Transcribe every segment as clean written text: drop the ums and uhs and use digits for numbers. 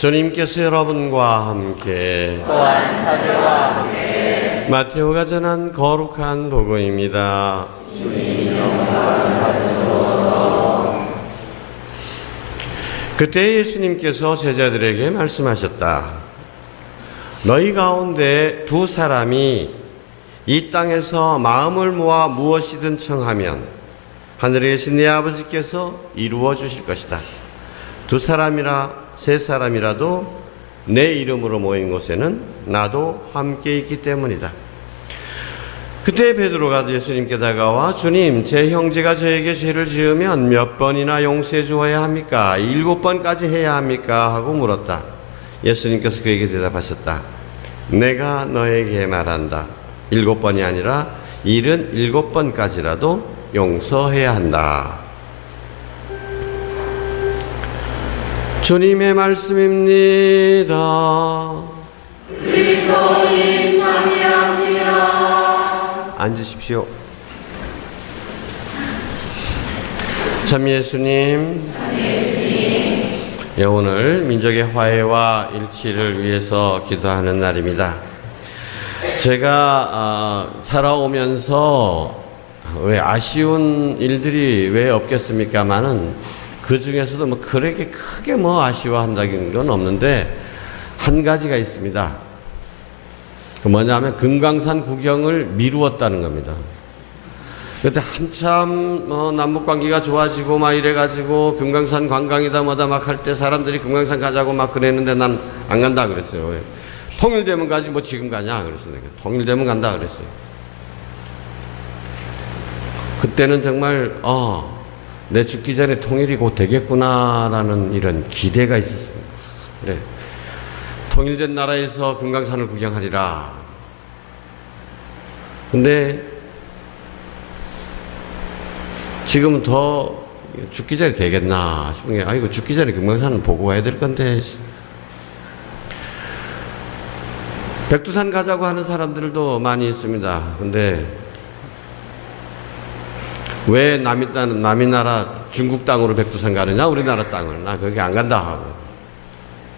주님께서 여러분과 함께 또한 사제와 함께 마테오가 전한 거룩한 복음입니다. 그때 예수님께서 제자들에게 말씀하셨다. 너희 가운데 두 사람이 이 땅에서 마음을 모아 무엇이든 청하면 하늘에 계신 내 아버지께서 이루어 주실 것이다. 두 사람이라 세 사람이라도 내 이름으로 모인 곳에는 나도 함께 있기 때문이다. 그때 베드로가 예수님께 다가와 주님, 제 형제가 저에게 죄를 지으면 몇 번이나 용서해 주어야 합니까? 7번까지 해야 합니까? 하고 물었다. 예수님께서 그에게 대답하셨다. 내가 너에게 말한다. 7번이 아니라 77번까지라도 용서해야 한다. 주님의 말씀입니다. 그리스도님 찬미합니다. 앉으십시오. 참 예수님, 오늘 민족의 화해와 일치를 위해서 기도하는 날입니다. 제가 살아오면서 왜 아쉬운 일들이 왜 없겠습니까마는 그 중에서도 뭐 그렇게 크게 뭐 아쉬워한다는 건 없는데 한 가지가 있습니다. 그 뭐냐면 금강산 구경을 미루었다는 겁니다. 그때 한참 남북 관계가 좋아지고 막 이래가지고 금강산 관광이다 뭐다 막 할 때 사람들이 금강산 가자고 막 그랬는데 난 안 간다 그랬어요. 통일되면 가지 뭐 지금 가냐 그랬어요. 통일되면 간다 그랬어요. 그때는 정말 내 죽기 전에 통일이 곧 되겠구나라는 이런 기대가 있었어요. 그래. 통일된 나라에서 금강산을 구경하리라. 근데 지금 더 죽기 전에 되겠나 싶은 게, 아이고 죽기 전에 금강산을 보고 와야 될 건데. 백두산 가자고 하는 사람들도 많이 있습니다. 근데 왜 남이 나라 중국 땅으로 백두산 가느냐? 우리나라 땅을. 나 거기 안 간다 하고.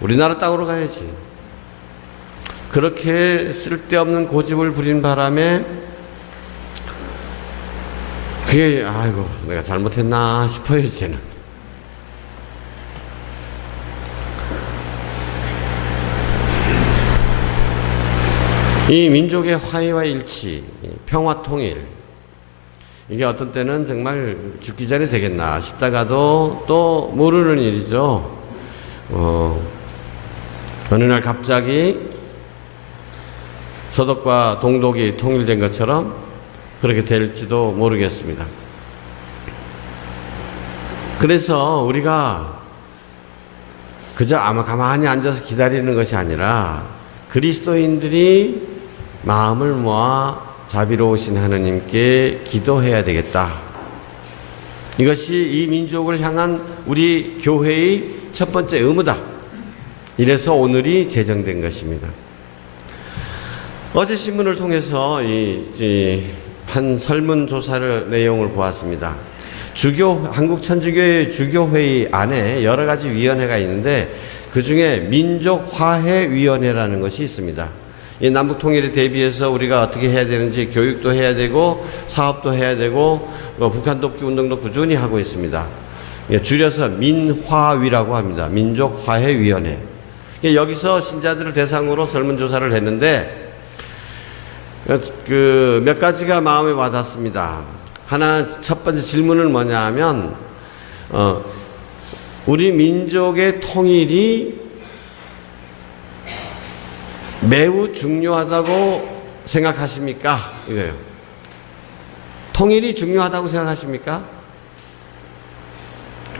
우리나라 땅으로 가야지. 그렇게 쓸데없는 고집을 부린 바람에 그게 아이고 내가 잘못했나 싶어요 이제는. 이 민족의 화해와 일치, 평화 통일, 이게 어떤 때는 정말 죽기 전에 되겠나 싶다가도 또 모르는 일이죠. 어느 날 갑자기 서독과 동독이 통일된 것처럼 그렇게 될지도 모르겠습니다. 그래서 우리가 그저 아마 가만히 앉아서 기다리는 것이 아니라 그리스도인들이 마음을 모아 자비로우신 하느님께 기도해야 되겠다. 이것이 이 민족을 향한 우리 교회의 첫 번째 의무다. 이래서 오늘이 제정된 것입니다. 어제 신문을 통해서 한 설문조사를 내용을 보았습니다. 한국천주교회 주교회의 안에 여러 가지 위원회가 있는데 그 중에 민족화해위원회라는 것이 있습니다. 이 남북 통일에 대비해서 우리가 어떻게 해야 되는지 교육도 해야 되고 사업도 해야 되고 북한 돕기 운동도 꾸준히 하고 있습니다. 줄여서 민화위라고 합니다. 민족화해위원회. 여기서 신자들을 대상으로 설문조사를 했는데 몇 가지가 마음에 와닿습니다. 하나, 첫 번째 질문은 뭐냐 하면 우리 민족의 통일이 매우 중요하다고 생각하십니까? 이거예요. 통일이 중요하다고 생각하십니까?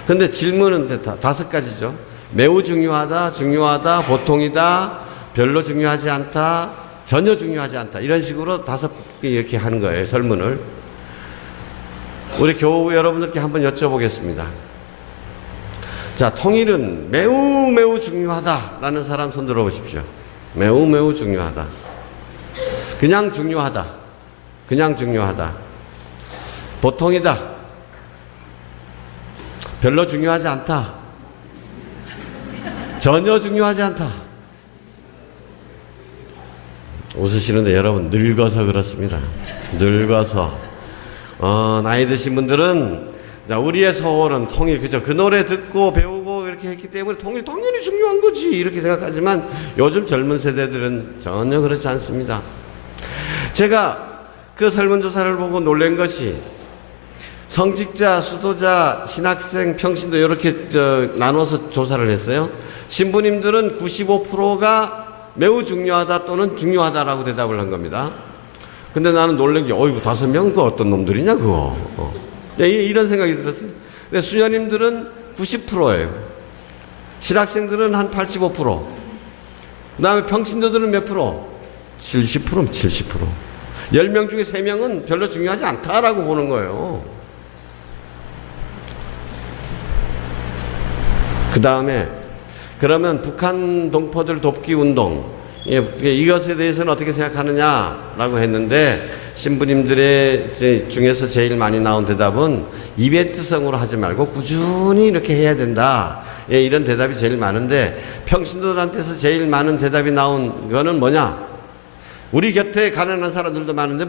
근데 질문은 5가지죠. 매우 중요하다, 중요하다, 보통이다, 별로 중요하지 않다, 전혀 중요하지 않다. 이런 식으로 5개 이렇게 하는 거예요, 설문을. 우리 교우 여러분들께 한번 여쭤보겠습니다. 자, 통일은 매우 중요하다라는 사람 손 들어보십시오. 매우 중요하다. 그냥 중요하다. 보통이다. 별로 중요하지 않다. 전혀 중요하지 않다. 웃으시는데 여러분 늙어서 그렇습니다. 늙어서 나이 드신 분들은 우리의 소원은 통일, 그죠? 그 노래 듣고 배우고 이렇게 했기 때문에 통일 당연히 중요한 거지 이렇게 생각하지만 요즘 젊은 세대들은 전혀 그렇지 않습니다. 제가 그 설문조사를 보고 놀란 것이 성직자, 수도자, 신학생, 평신도 이렇게 나눠서 조사를 했어요. 신부님들은 95%가 매우 중요하다 또는 중요하다라고 대답을 한 겁니다. 근데 나는 놀란 게 어이구 5명 그거 어떤 놈들이냐 그거. 이런 생각이 들었어요. 근데 수녀님들은 90%예요. 신학생들은 한 85%. 그 다음에 평신도들은 몇 프로? 70%, 70%. 10명 중에 3명은 별로 중요하지 않다라고 보는 거예요. 그 다음에 그러면 북한 동포들 돕기 운동 이것에 대해서는 어떻게 생각하느냐라고 했는데 신부님들의 중에서 제일 많이 나온 대답은 이벤트성으로 하지 말고 꾸준히 이렇게 해야 된다. 이런 대답이 제일 많은데 평신도들한테서 제일 많은 대답이 나온 거는 뭐냐? 우리 곁에 가난한 사람들도 많은데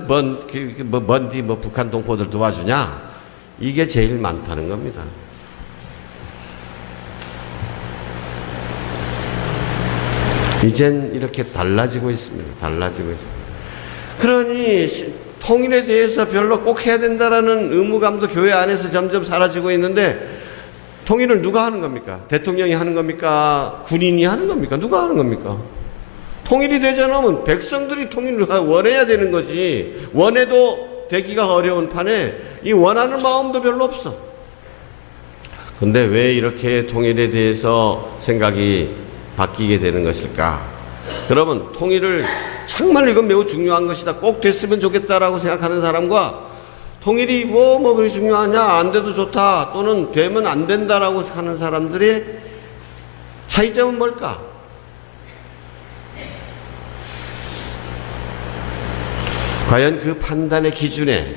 먼디 북한 동포들 도와주냐? 이게 제일 많다는 겁니다. 이젠 이렇게 달라지고 있습니다. 달라지고 있습니다. 그러니 통일에 대해서 별로 꼭 해야 된다라는 의무감도 교회 안에서 점점 사라지고 있는데 통일을 누가 하는 겁니까? 대통령이 하는 겁니까? 군인이 하는 겁니까? 누가 하는 겁니까? 통일이 되자면 백성들이 통일을 원해야 되는 거지. 원해도 되기가 어려운 판에 이 원하는 마음도 별로 없어. 근데 왜 이렇게 통일에 대해서 생각이 바뀌게 되는 것일까? 그러면 통일을 정말 이건 매우 중요한 것이다. 꼭 됐으면 좋겠다라고 생각하는 사람과 통일이 뭐 그리 중요하냐? 안 돼도 좋다. 또는 되면 안 된다라고 하는 사람들의 차이점은 뭘까? 과연 그 판단의 기준에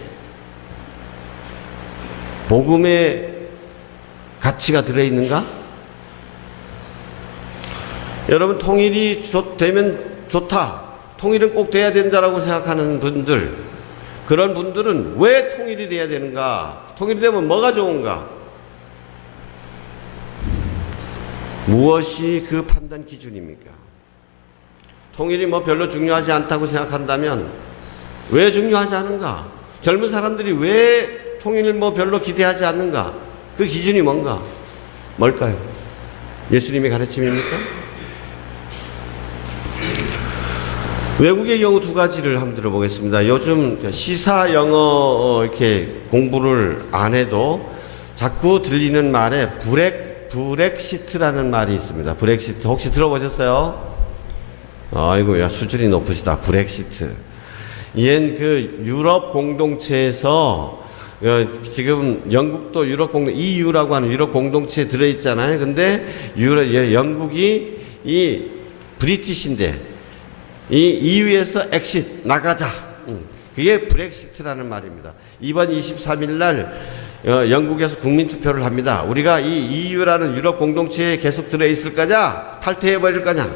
복음의 가치가 들어있는가? 여러분 통일이 되면 좋다. 통일은 꼭 돼야 된다라고 생각하는 분들, 그런 분들은 왜 통일이 돼야 되는가? 통일이 되면 뭐가 좋은가? 무엇이 그 판단 기준입니까? 통일이 별로 중요하지 않다고 생각한다면 왜 중요하지 않은가? 젊은 사람들이 왜 통일을 별로 기대하지 않는가? 그 기준이 뭔가? 뭘까요? 예수님의 가르침입니까? 외국의 경우 두 가지를 한번 들어보겠습니다. 요즘 시사 영어 이렇게 공부를 안 해도 자꾸 들리는 말에 브렉시트라는 말이 있습니다. 브렉시트 혹시 들어보셨어요? 아이고야 수준이 높으시다. 브렉시트. 얘는 그 유럽 공동체에서 지금 영국도 유럽 EU라고 하는 유럽 공동체에 들어있잖아요. 근데 영국이 이 브리티시인데 이 EU에서 엑싯 나가자. 그게 브렉시트라는 말입니다. 이번 23일 날 영국에서 국민투표를 합니다. 우리가 이 EU라는 유럽 공동체에 계속 들어있을 거냐? 탈퇴해버릴 거냐?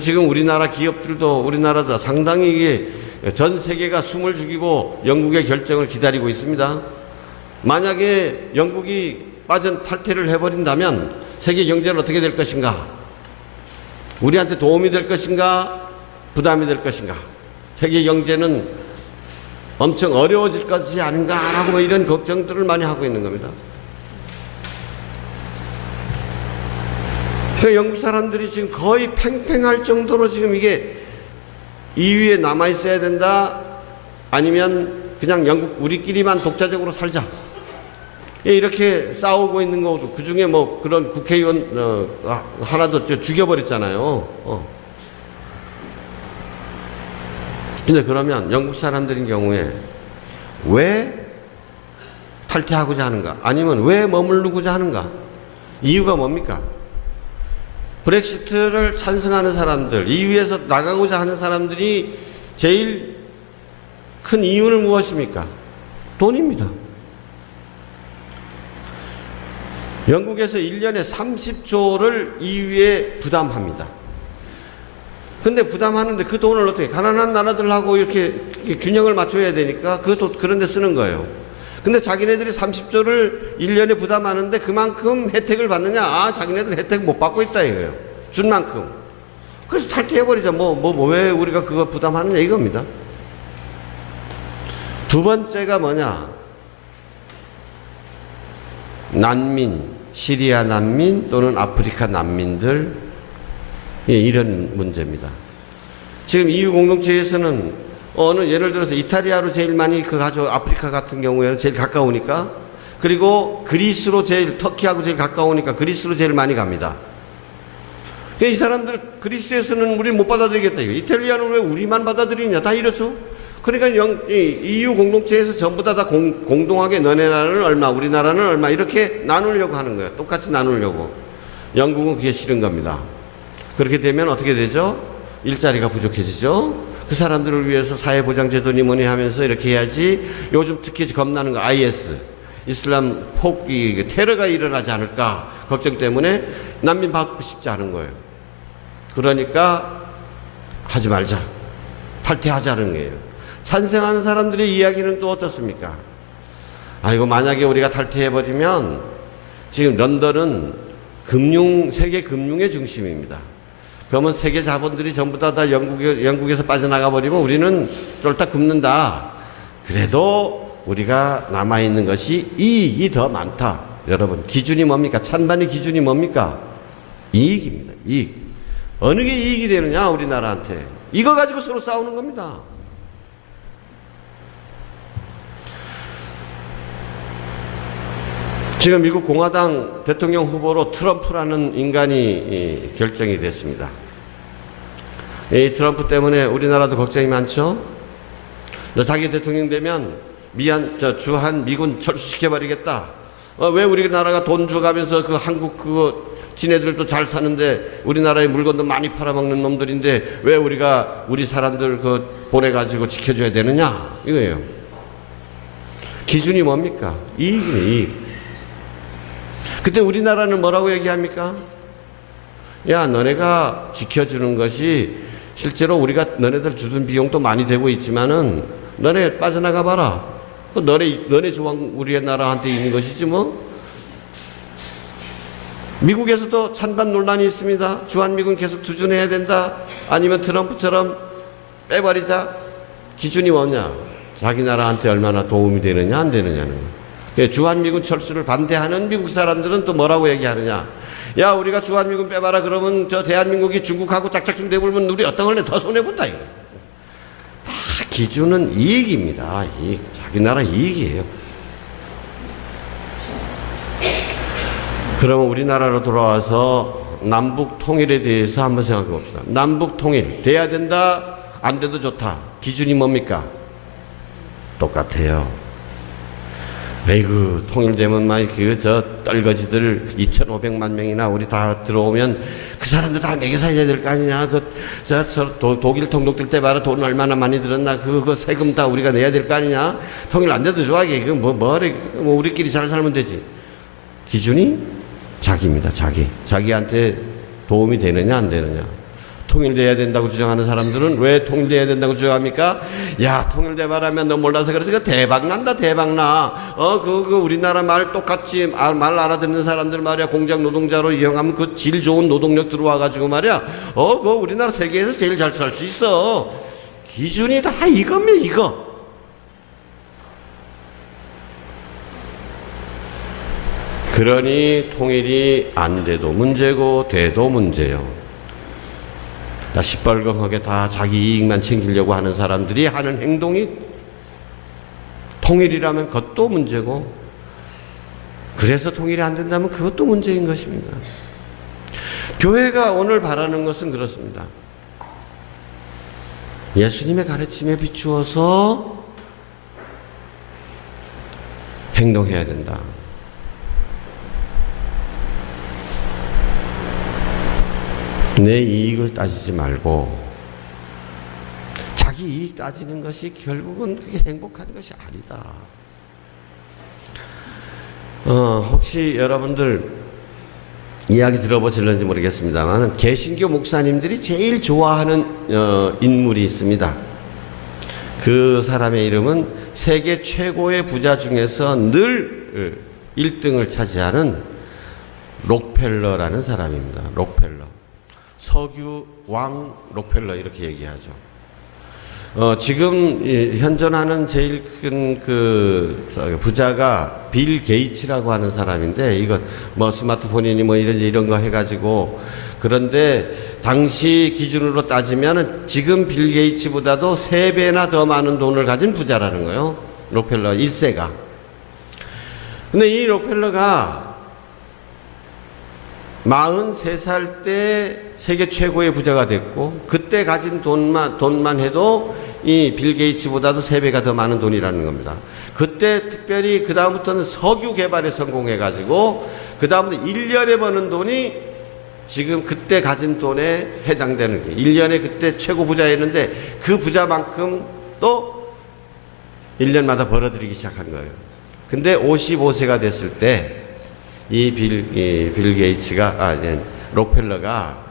지금 우리나라 기업들도 우리나라도 상당히 이게 전 세계가 숨을 죽이고 영국의 결정을 기다리고 있습니다. 만약에 영국이 탈퇴를 해버린다면 세계 경제는 어떻게 될 것인가? 우리한테 도움이 될 것인가? 부담이 될 것인가? 세계 경제는 엄청 어려워질 것이 아닌가라고 이런 걱정들을 많이 하고 있는 겁니다. 그러니까 영국 사람들이 지금 거의 팽팽할 정도로 지금 이게 EU에 남아 있어야 된다. 아니면 그냥 영국 우리끼리만 독자적으로 살자. 이렇게 싸우고 있는 거고 그 중에 그런 국회의원 하나도 죽여버렸잖아요. 근데 그러면 영국 사람들인 경우에 왜 탈퇴하고자 하는가? 아니면 왜 머무르고자 하는가? 이유가 뭡니까? 브렉시트를 찬성하는 사람들, EU에서 나가고자 하는 사람들이 제일 큰 이유는 무엇입니까? 돈입니다. 영국에서 1년에 30조를 EU에 부담합니다. 근데 부담하는데 그 돈을 어떻게, 가난한 나라들하고 이렇게 균형을 맞춰야 되니까 그것도 그런 데 쓰는 거예요. 근데 자기네들이 30조를 1년에 부담하는데 그만큼 혜택을 받느냐? 아, 자기네들 혜택 못 받고 있다 이거예요. 준 만큼. 그래서 탈퇴해버리자. 왜 우리가 그거 부담하느냐 이겁니다. 두 번째가 뭐냐? 난민, 시리아 난민 또는 아프리카 난민들, 이런 문제입니다. 지금 EU 공동체에서는 예를 들어서 이탈리아로 제일 많이 아프리카 같은 경우에는 제일 가까우니까, 그리고 그리스로 터키하고 제일 가까우니까 그리스로 제일 많이 갑니다. 그러니까 이 사람들 그리스에서는 우리 못 받아들이겠다. 이탈리아는 왜 우리만 받아들이냐? 다 이렇죠. 그러니까 EU 공동체에서 전부 다 공동하게 너네 나라는 얼마, 우리 나라는 얼마 이렇게 나누려고 하는 거예요. 똑같이 나누려고. 영국은 그게 싫은 겁니다. 그렇게 되면 어떻게 되죠? 일자리가 부족해지죠. 그 사람들을 위해서 사회보장제도니 뭐니 하면서 이렇게 해야지. 요즘 특히 겁나는 거 IS, 이슬람 테러가 일어나지 않을까 걱정 때문에 난민 받고 싶지 않은 거예요. 그러니까 하지 말자, 탈퇴하자는 거예요. 찬성하는 사람들의 이야기는 또 어떻습니까? 아이고, 만약에 우리가 탈퇴해버리면 지금 런던은 세계 금융의 중심입니다. 그러면 세계 자본들이 전부 다 영국에서 빠져나가 버리면 우리는 쫄딱 굶는다. 그래도 우리가 남아있는 것이 이익이 더 많다. 여러분, 기준이 뭡니까? 찬반의 기준이 뭡니까? 이익입니다. 이익. 어느 게 이익이 되느냐, 우리나라한테. 이거 가지고 서로 싸우는 겁니다. 지금 미국 공화당 대통령 후보로 트럼프라는 인간이 결정이 됐습니다. 이 트럼프 때문에 우리나라도 걱정이 많죠. 자기 대통령 되면 주한 미군 철수시켜버리겠다. 왜 우리나라가 돈 주가면서 한국 지네들도 잘 사는데 우리나라의 물건도 많이 팔아먹는 놈들인데 왜 우리 사람들 보내가지고 지켜줘야 되느냐 이거예요. 기준이 뭡니까? 이익이네, 이익. 그때 우리나라는 뭐라고 얘기합니까? 야, 너네가 지켜주는 것이 실제로 우리가 너네들 주는 비용도 많이 되고 있지만은 너네 빠져나가 봐라. 너네 조항 우리 나라한테 있는 것이지 뭐. 미국에서도 찬반 논란이 있습니다. 주한미군 계속 투준해야 된다. 아니면 트럼프처럼 빼버리자. 기준이 뭐냐? 자기 나라한테 얼마나 도움이 되느냐 안 되느냐는 거예요. 주한미군 철수를 반대하는 미국 사람들은 또 뭐라고 얘기하느냐? 야, 우리가 주한미군 빼봐라 그러면 저 대한민국이 중국하고 짝짝충 대불면 우리 어떤 걸내 더 손해본다 이거. 다 기준은 이익입니다. 이익. 자기 나라 이익이에요. 그러면 우리나라로 돌아와서 남북 통일에 대해서 한번 생각해 봅시다. 남북 통일 돼야 된다, 안 돼도 좋다. 기준이 뭡니까? 똑같아요. 에이구, 통일되면 떨거지들 2,500만 명이나 우리 다 들어오면 그 사람들 다 먹여 살려야 될 거 아니냐. 독일 통독들 때 봐라. 돈 얼마나 많이 들었나. 그거 세금 다 우리가 내야 될 거 아니냐. 통일 안 돼도 좋아. 우리끼리 잘 살면 되지. 기준이 자기입니다. 자기한테 도움이 되느냐 안 되느냐. 통일돼야 된다고 주장하는 사람들은 왜 통일돼야 된다고 주장합니까? 야, 통일돼봐라면 너 몰라서 그래서 대박난다, 대박나. 우리나라 말 똑같이 말 알아듣는 사람들 말이야. 공장 노동자로 이용하면 질 좋은 노동력 들어와가지고 말이야. 우리나라 세계에서 제일 잘 살 수 있어. 기준이 다 이겁니다, 이거. 그러니 통일이 안 돼도 문제고 돼도 문제요. 다 시뻘건하게 다 자기 이익만 챙기려고 하는 사람들이 하는 행동이 통일이라면 그것도 문제고, 그래서 통일이 안 된다면 그것도 문제인 것입니다. 교회가 오늘 바라는 것은 그렇습니다. 예수님의 가르침에 비추어서 행동해야 된다. 내 이익을 따지지 말고 자기 이익 따지는 것이 결국은 그게 행복한 것이 아니다. 혹시 여러분들 이야기 들어보실는지 모르겠습니다만 개신교 목사님들이 제일 좋아하는 인물이 있습니다. 그 사람의 이름은 세계 최고의 부자 중에서 늘 1등을 차지하는 록펠러라는 사람입니다. 록펠러. 석유 왕 록펠러 이렇게 얘기하죠. 지금 현존하는 제일 큰 그 부자가 빌 게이츠라고 하는 사람인데, 이건 뭐 스마트폰이니 뭐 이런 거 해가지고, 그런데 당시 기준으로 따지면 지금 빌 게이츠보다도 3배나 더 많은 돈을 가진 부자라는 거예요. 록펠러 1세가. 근데 이 록펠러가 43살 때 세계 최고의 부자가 됐고, 그때 가진 돈만 해도 이 빌 게이츠보다도 3배가 더 많은 돈이라는 겁니다. 그때 특별히 그 다음부터는 석유 개발에 성공해가지고 그 다음부터 1년에 버는 돈이 지금 그때 가진 돈에 해당되는 거예요. 1년에 그때 최고 부자였는데 그 부자만큼 또 1년마다 벌어들이기 시작한 거예요. 근데 55세가 됐을 때 이 빌 게이츠가 록펠러가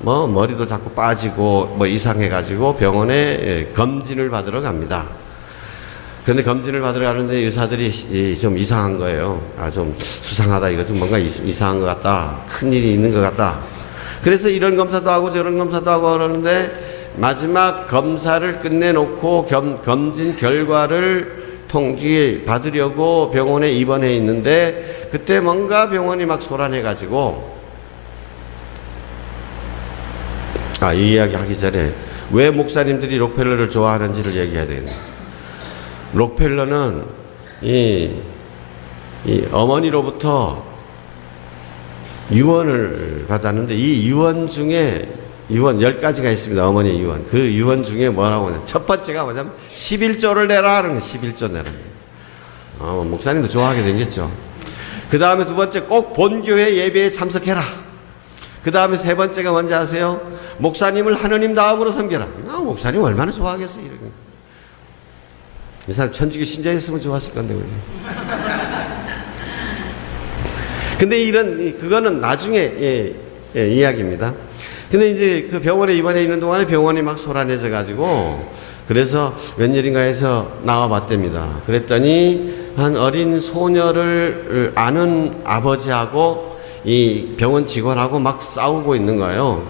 뭐 머리도 자꾸 빠지고 뭐 이상해가지고 병원에 검진을 받으러 갑니다. 그런데 검진을 받으러 가는데 의사들이 좀 이상한 거예요. 좀 수상하다, 이거 좀 뭔가 이상한 것 같다, 큰 일이 있는 것 같다. 그래서 이런 검사도 하고 저런 검사도 하고 그러는데 마지막 검사를 끝내놓고 검진 결과를 받으려고 병원에 입원해 있는데, 그때 뭔가 병원이 막 소란해가지고, 이 이야기 하기 전에 왜 목사님들이 록펠러를 좋아하는지를 얘기해야 되겠네. 록펠러는 이 어머니로부터 유언을 받았는데, 이 유언 중에 유언 10가지가 있습니다. 어머니 유언. 그 유언 중에 뭐라고 하냐. 첫 번째가 뭐냐면 11조를 내라 하는 거예요. 11조 내라. 목사님도 좋아하게 생겼죠. 그 다음에 두 번째, 꼭 본교회 예배에 참석해라. 그 다음에 세 번째가 뭔지 아세요? 목사님을 하느님 다음으로 섬겨라. 목사님 얼마나 좋아하겠어요. 이렇게. 이 사람 천주교 신자였으면 좋았을 건데. 근데 그거는 나중에 이야기입니다. 근데 이제 그 병원에 입원해 있는 동안에 병원이 막 소란해져 가지고, 그래서 웬일인가 해서 나와 봤답니다. 그랬더니 한 어린 소녀를 아는 아버지하고 이 병원 직원하고 막 싸우고 있는 거예요.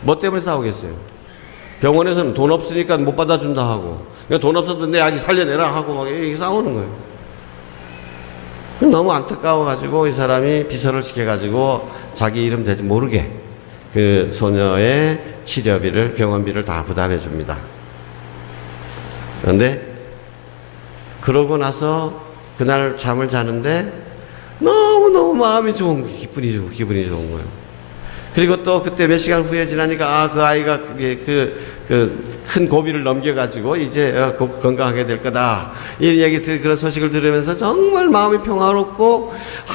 뭐 때문에 싸우겠어요? 병원에서는 돈 없으니까 못 받아준다 하고, 돈 없어도 내 아기 살려내라 하고 막 이렇게 싸우는 거예요. 너무 안타까워가지고 이 사람이 비서를 시켜가지고 자기 이름 대지 모르게 그 소녀의 치료비를, 병원비를 다 부담해 줍니다. 그런데 그러고 나서 그날 잠을 자는데 너무너무 마음이 좋은 거예요. 기분이 좋은 거예요. 그리고 또 그때 몇 시간 후에 지나니까 그 아이가 큰 고비를 넘겨가지고 이제 건강하게 될 거다, 이 얘기 그런 소식을 들으면서 정말 마음이 평화롭고,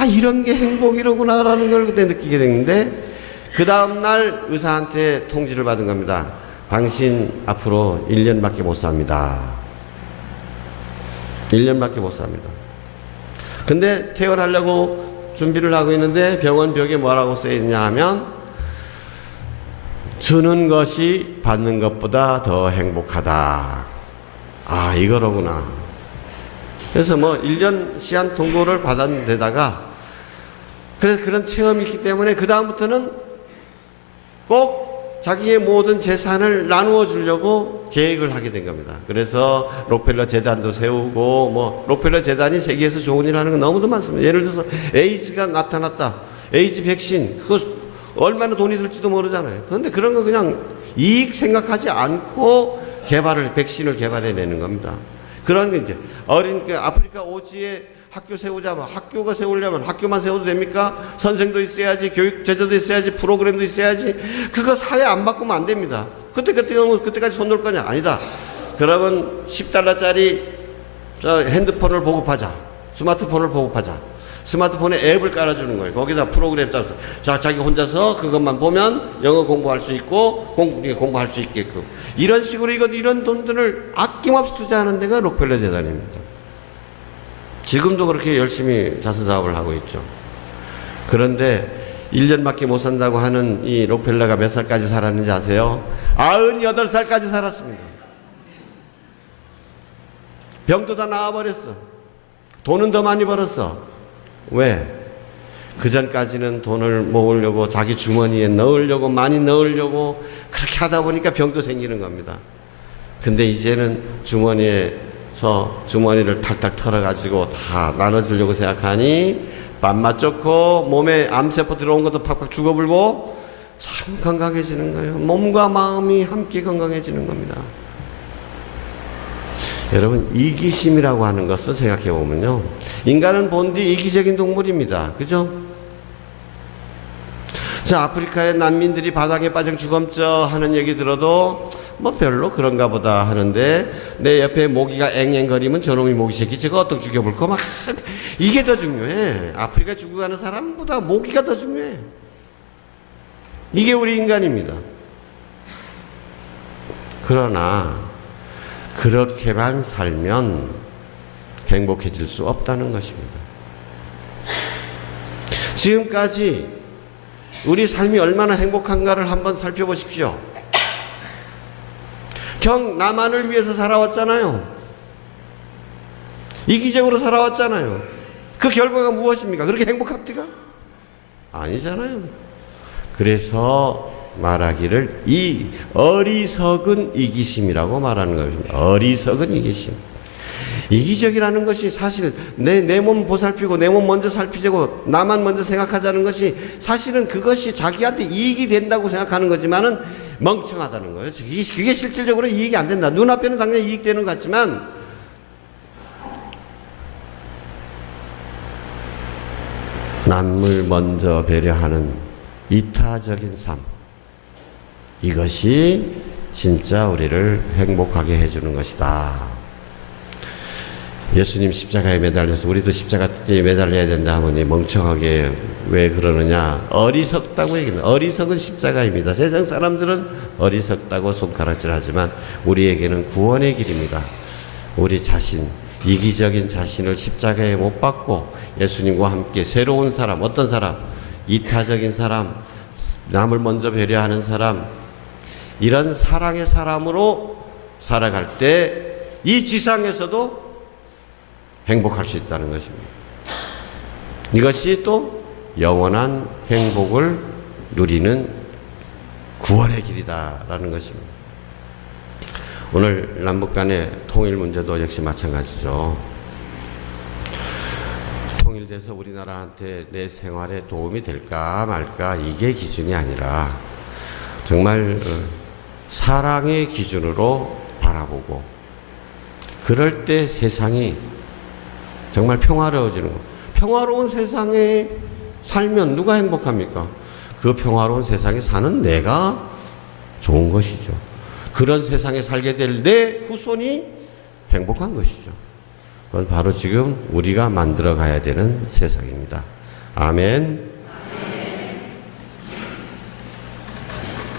이런 게 행복이로구나라는 걸 그때 느끼게 됐는데, 그 다음날 의사한테 통지를 받은 겁니다. 당신 앞으로 1년밖에 못 삽니다. 1년밖에 못 삽니다. 근데 퇴원하려고 준비를 하고 있는데 병원 벽에 뭐라고 써있냐 하면, 주는 것이 받는 것보다 더 행복하다. 이거로구나. 그래서 뭐 1년 시한 통보를 받은 데다가, 그래서 그런 체험이 있기 때문에 그 다음부터는 꼭 자기의 모든 재산을 나누어 주려고 계획을 하게 된 겁니다. 그래서 록펠러 재단도 세우고, 뭐 록펠러 재단이 세계에서 좋은 일 하는 건 너무도 많습니다. 예를 들어서 에이즈가 나타났다, 에이즈 백신, 그거 얼마나 돈이 들지도 모르잖아요. 그런데 그런 거 그냥 이익 생각하지 않고 백신을 개발해내는 겁니다. 그런 게 이제 아프리카 오지에 학교 세우자면, 학교가 세우려면 학교만 세워도 됩니까? 선생도 있어야지, 교육 제도도 있어야지, 프로그램도 있어야지. 그거 사회 안 바꾸면 안 됩니다. 그때까지 손 놓을 거냐? 아니다. 그러면 $10짜리 핸드폰을 보급하자. 스마트폰을 보급하자. 스마트폰에 앱을 깔아주는 거예요. 거기다 프로그램 따서 자기 혼자서 그것만 보면 영어 공부할 수 있고 공부할 수 있게끔, 이런 식으로 이런 돈들을 아낌없이 투자하는 데가 록펠러 재단입니다. 지금도 그렇게 열심히 자수사업을 하고 있죠. 그런데 1년밖에 못 산다고 하는 이 록펠러가 몇 살까지 살았는지 아세요? 98살까지 살았습니다. 병도 다 나아버렸어. 돈은 더 많이 벌었어. 왜? 그 전까지는 돈을 모으려고 자기 주머니에 넣으려고 많이 넣으려고 그렇게 하다 보니까 병도 생기는 겁니다. 근데 이제는 주머니에서 주머니를 탈탈 털어가지고 다 나눠주려고 생각하니 밥맛 좋고 몸에 암세포 들어온 것도 팍팍 죽어불고 참 건강해지는 거예요. 몸과 마음이 함께 건강해지는 겁니다. 여러분, 이기심이라고 하는 것을 생각해 보면요, 인간은 본디 이기적인 동물입니다. 그죠? 자, 아프리카의 난민들이 바닥에 빠져 주검쪄 하는 얘기 들어도 뭐 별로 그런가 보다 하는데, 내 옆에 모기가 앵앵거리면 저놈이 모기 새끼 저거 어떻게 죽여볼 거 막, 이게 더 중요해. 아프리카 죽어가는 사람보다 모기가 더 중요해. 이게 우리 인간입니다. 그러나 그렇게만 살면 행복해질 수 없다는 것입니다. 지금까지 우리 삶이 얼마나 행복한가를 한번 살펴보십시오. 나만을 위해서 살아왔잖아요. 이기적으로 살아왔잖아요. 그 결과가 무엇입니까? 그렇게 행복합니까? 아니잖아요. 그래서 말하기를 이 어리석은 이기심이라고 말하는 것입니다. 어리석은 이기심. 이기적이라는 것이 사실 내 몸 보살피고 내 몸 먼저 살피자고 나만 먼저 생각하자는 것이 사실은 그것이 자기한테 이익이 된다고 생각하는 거지만은 멍청하다는 거예요. 그게 실질적으로 이익이 안 된다. 눈앞에는 당연히 이익되는 것 같지만 남을 먼저 배려하는 이타적인 삶, 이것이 진짜 우리를 행복하게 해주는 것이다. 예수님 십자가에 매달려서 우리도 십자가에 매달려야 된다 하더니 멍청하게 왜 그러느냐, 어리석다고 얘기합니다. 어리석은 십자가입니다. 세상 사람들은 어리석다고 손가락질하지만 우리에게는 구원의 길입니다. 우리 자신, 이기적인 자신을 십자가에 못 박고 예수님과 함께 새로운 사람, 어떤 사람? 이타적인 사람, 남을 먼저 배려하는 사람, 이런 사랑의 사람으로 살아갈 때 이 지상에서도 행복할 수 있다는 것입니다. 이것이 또 영원한 행복을 누리는 구원의 길이다라는 것입니다. 오늘 남북 간의 통일 문제도 역시 마찬가지죠. 통일돼서 우리나라한테 내 생활에 도움이 될까 말까, 이게 기준이 아니라 정말 사랑의 기준으로 바라보고, 그럴 때 세상이 정말 평화로워지는 것. 평화로운 세상에 살면 누가 행복합니까? 그 평화로운 세상에 사는 내가 좋은 것이죠. 그런 세상에 살게 될 내 후손이 행복한 것이죠. 그건 바로 지금 우리가 만들어 가야 되는 세상입니다. 아멘.